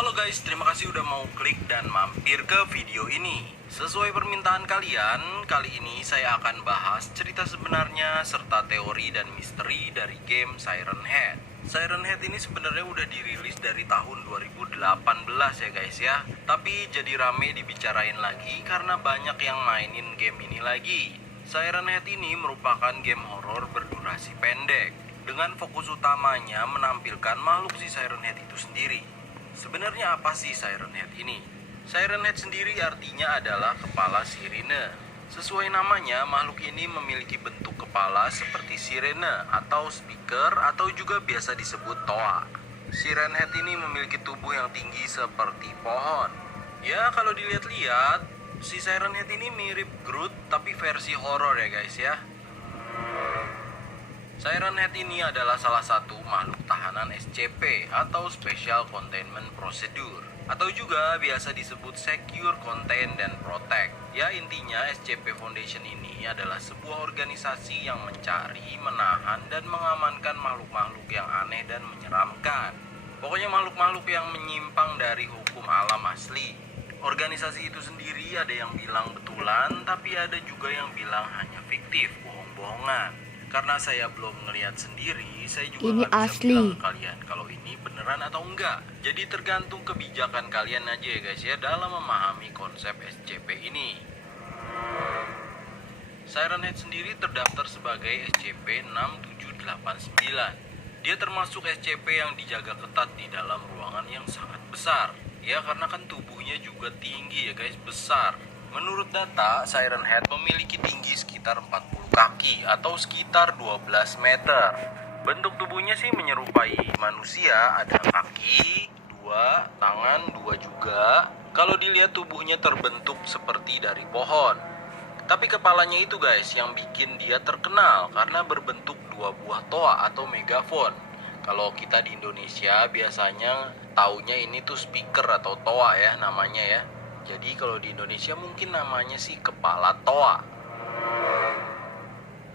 Halo guys, terima kasih udah mau klik dan mampir ke video ini. Sesuai permintaan kalian, kali ini saya akan bahas cerita sebenarnya serta teori dan misteri dari game Siren Head. Siren Head ini sebenarnya udah dirilis dari tahun 2018 ya guys ya. Tapi jadi rame dibicarain lagi karena banyak yang mainin game ini lagi. Siren Head ini merupakan game horor berdurasi pendek, dengan fokus utamanya menampilkan makhluk si Siren Head itu sendiri. Sebenarnya apa sih Siren Head ini? Siren Head sendiri artinya adalah kepala sirine. Sesuai namanya, makhluk ini memiliki bentuk kepala seperti sirene atau speaker atau juga biasa disebut toa. Siren Head ini memiliki tubuh yang tinggi seperti pohon. Ya, kalau dilihat-lihat, si Siren Head ini mirip Groot tapi versi horor ya guys ya. Siren Head ini adalah salah satu makhluk tahanan SCP atau Special Containment Procedure, atau juga biasa disebut Secure, Contain, dan Protect. Ya, intinya SCP Foundation ini adalah sebuah organisasi yang mencari, menahan, dan mengamankan makhluk-makhluk yang aneh dan menyeramkan. Pokoknya makhluk-makhluk yang menyimpang dari hukum alam asli. Organisasi itu sendiri ada yang bilang betulan, tapi ada juga yang bilang hanya fiktif, bohong-bohongan. Karena saya belum ngelihat sendiri, saya juga Ini nggak bisa asli. bilang ke kalian kalau ini beneran atau enggak. Jadi tergantung kebijakan kalian aja ya guys ya dalam memahami konsep SCP ini. Siren Head sendiri terdaftar sebagai SCP-6789. Dia termasuk SCP yang dijaga ketat di dalam ruangan yang sangat besar. Ya, karena kan tubuhnya juga tinggi ya guys, besar. Menurut data, Siren Head memiliki tinggi sekitar 40 kaki atau sekitar 12 meter. Bentuk tubuhnya sih menyerupai manusia, ada kaki, 2, tangan, 2 juga. Kalau dilihat tubuhnya terbentuk seperti dari pohon. Tapi kepalanya itu guys yang bikin dia terkenal karena berbentuk 2 buah toa atau megafon. Kalau kita di Indonesia biasanya taunya ini tuh speaker atau toa ya namanya ya. Jadi kalau di Indonesia mungkin namanya sih kepala toa.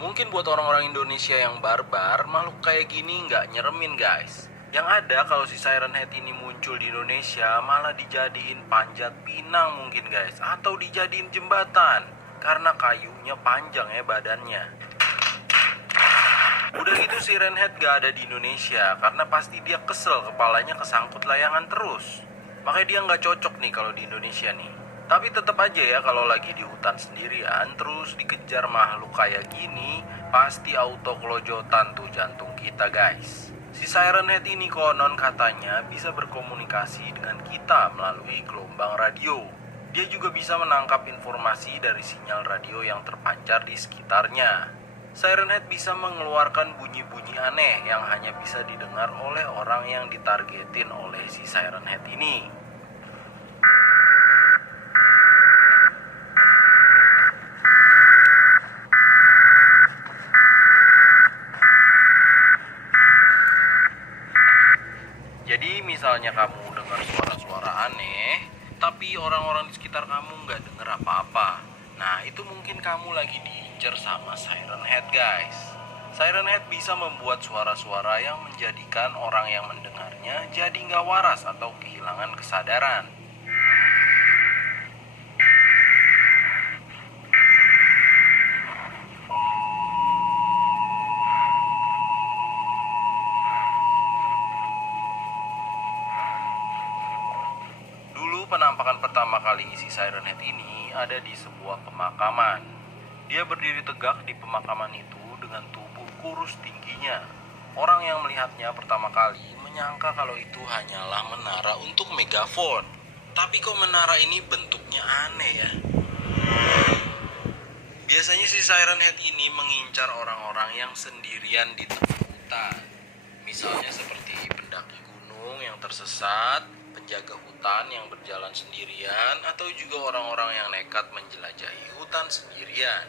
Mungkin buat orang-orang Indonesia yang barbar, makhluk kayak gini nggak nyeremin guys. Yang ada kalau si Siren Head ini muncul di Indonesia malah dijadiin panjat pinang mungkin guys. Atau dijadiin jembatan, karena kayunya panjang ya badannya. Udah gitu Siren Head gak ada di Indonesia, karena pasti dia kesel kepalanya kesangkut layangan terus. Makanya dia nggak cocok nih kalau di Indonesia nih. Tapi tetap aja ya kalau lagi di hutan sendirian terus dikejar makhluk kayak gini, pasti auto kelojotan tuh jantung kita guys. Si Siren Head ini konon katanya bisa berkomunikasi dengan kita melalui gelombang radio. Dia juga bisa menangkap informasi dari sinyal radio yang terpancar di sekitarnya. Siren Head bisa mengeluarkan bunyi-bunyi aneh yang hanya bisa didengar oleh orang yang ditargetin oleh si Siren Head ini. Jadi misalnya kamu dengar suara-suara aneh, tapi orang-orang di sekitar kamu nggak dengar apa-apa. Nah, itu mungkin kamu lagi diincar sama Siren Head guys. Siren Head bisa membuat suara-suara yang menjadikan orang yang mendengarnya jadi nggak waras atau kehilangan kesadaran. Dulu penampakan pertama kali si Siren Head ini ada di sebuah pemakaman. Dia berdiri tegak di pemakaman itu dengan tubuh kurus tingginya. Orang yang melihatnya pertama kali menyangka kalau itu hanyalah menara untuk megafon. Tapi kok menara ini bentuknya aneh ya? Biasanya si Siren Head ini mengincar orang-orang yang sendirian di tengah hutan. Misalnya seperti pendaki gunung yang tersesat, penjaga hutan yang berjalan sendirian, atau juga orang-orang yang nekat menjelajahi hutan sendirian.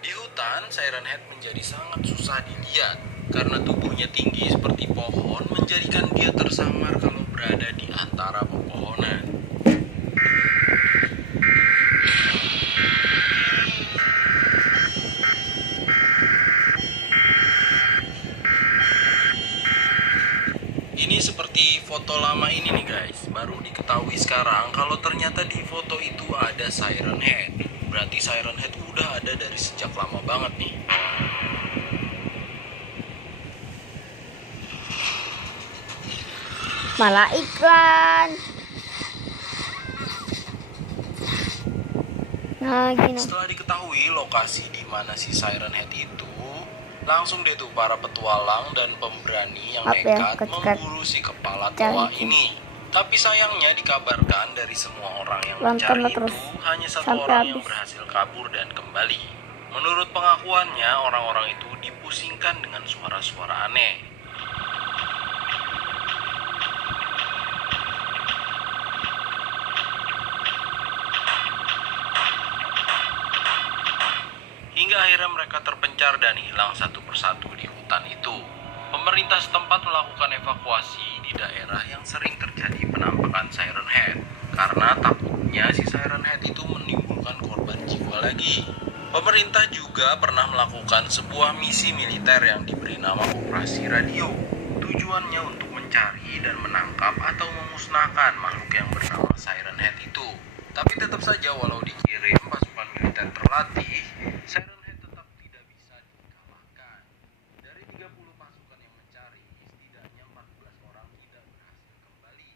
Di hutan, Siren Head menjadi sangat susah dilihat karena tubuhnya tinggi seperti pohon, menjadikan dia tersamar kalau berada di antara pepohonan. Ini seperti foto lama ini nih guys, baru diketahui sekarang kalau ternyata di foto itu ada Siren Head. Berarti Siren Head udah ada dari sejak lama banget nih. Malah iklan. Nah, gini. Setelah diketahui lokasi di mana si Siren Head itu, langsung deh tuh para petualang dan pemberani yang nekat memburu si kepala toa ini. Tapi sayangnya dikabarkan dari semua orang yang mencari itu hanya satu orang yang berhasil kabur dan kembali. Menurut pengakuannya, orang-orang itu dipusingkan dengan suara-suara aneh. Hingga akhirnya mereka terpencar dan hilang satu persatu di hutan itu. Pemerintah setempat melakukan evakuasi di daerah yang sering terjadi penampakan Siren Head, karena takutnya si Siren Head itu menimbulkan korban jiwa lagi. Pemerintah juga pernah melakukan sebuah misi militer yang diberi nama Operasi Radio. Tujuannya untuk mencari dan menangkap atau memusnahkan makhluk yang bernama Siren Head itu. Tapi tetap saja walau dikirim pasukan militer terlatih, Siren Head tetap tidak bisa dikalahkan. Dari 30 pasukan yang mencari, setidaknya 14 orang tidak berhasil kembali.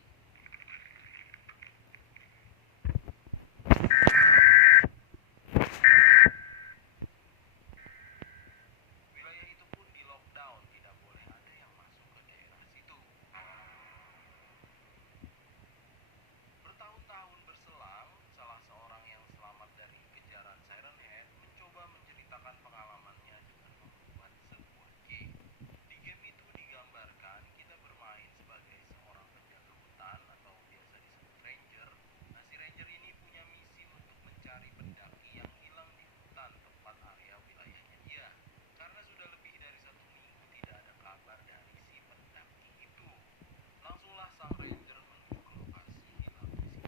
Wilayah itu pun di lockdown, tidak boleh ada yang masuk ke daerah situ. Bertahun-tahun berselang, salah seorang yang selamat dari kejaran Siren Head mencoba menceritakan pengalamannya dengan membuat sebuah game. Di game itu digambarkan kita bermain sebagai seorang penjaga hutan atau biasa disebut ranger. Nah, si ranger ini punya misi untuk mencari pendaki yang hilang di hutan tempat area wilayahnya dia. Karena sudah lebih dari 1 minggu tidak ada kabar dari si pendaki itu. Langsunglah sang ranger menuju ke lokasi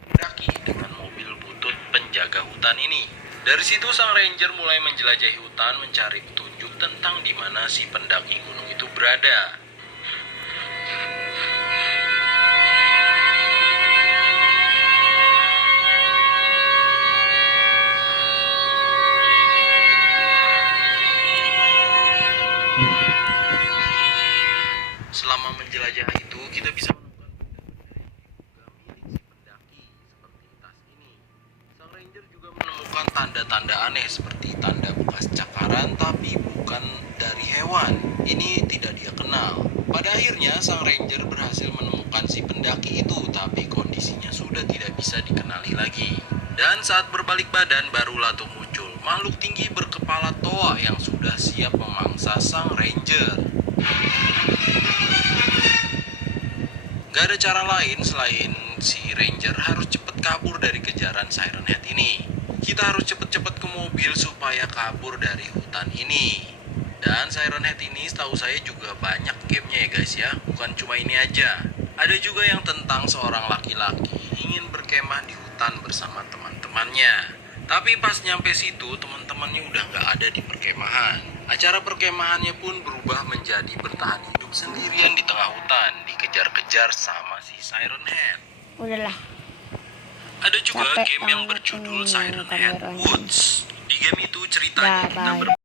pendaki dengan mobil butut penjaga hutan ini. Dari situ sang ranger mulai menjelajahi hutan mencari petunjuk tentang di mana si pendaki gunung itu berada. Selama menjelajah itu kita bisa menemukan tanda-tanda aneh seperti tanda bekas cakaran tapi bukan dari hewan. Ini tidak dia kenal. Pada akhirnya sang ranger berhasil menemukan si pendaki itu, tapi kondisinya sudah tidak bisa dikenali lagi. Dan saat berbalik badan barulah tuh muncul makhluk tinggi berkepala toa yang sudah siap memangsa sang ranger. Gak ada cara lain selain si ranger harus cepat kabur dari kejaran Siren Head ini. Kita harus cepat-cepat ke mobil supaya kabur dari hutan ini. Dan Siren Head ini setahu saya juga banyak gamenya ya guys ya. Bukan cuma ini aja. Ada juga yang tentang seorang laki-laki ingin berkemah di hutan bersama teman-temannya. Tapi pas nyampe situ teman-temannya udah gak ada di perkemahan. Acara perkemahannya pun berubah menjadi bertahan hidup sendirian di tengah hutan, dikejar-kejar sama si Siren Head. Udahlah. Ada juga game yang berjudul Siren Head Woods. Di game itu ceritanya kita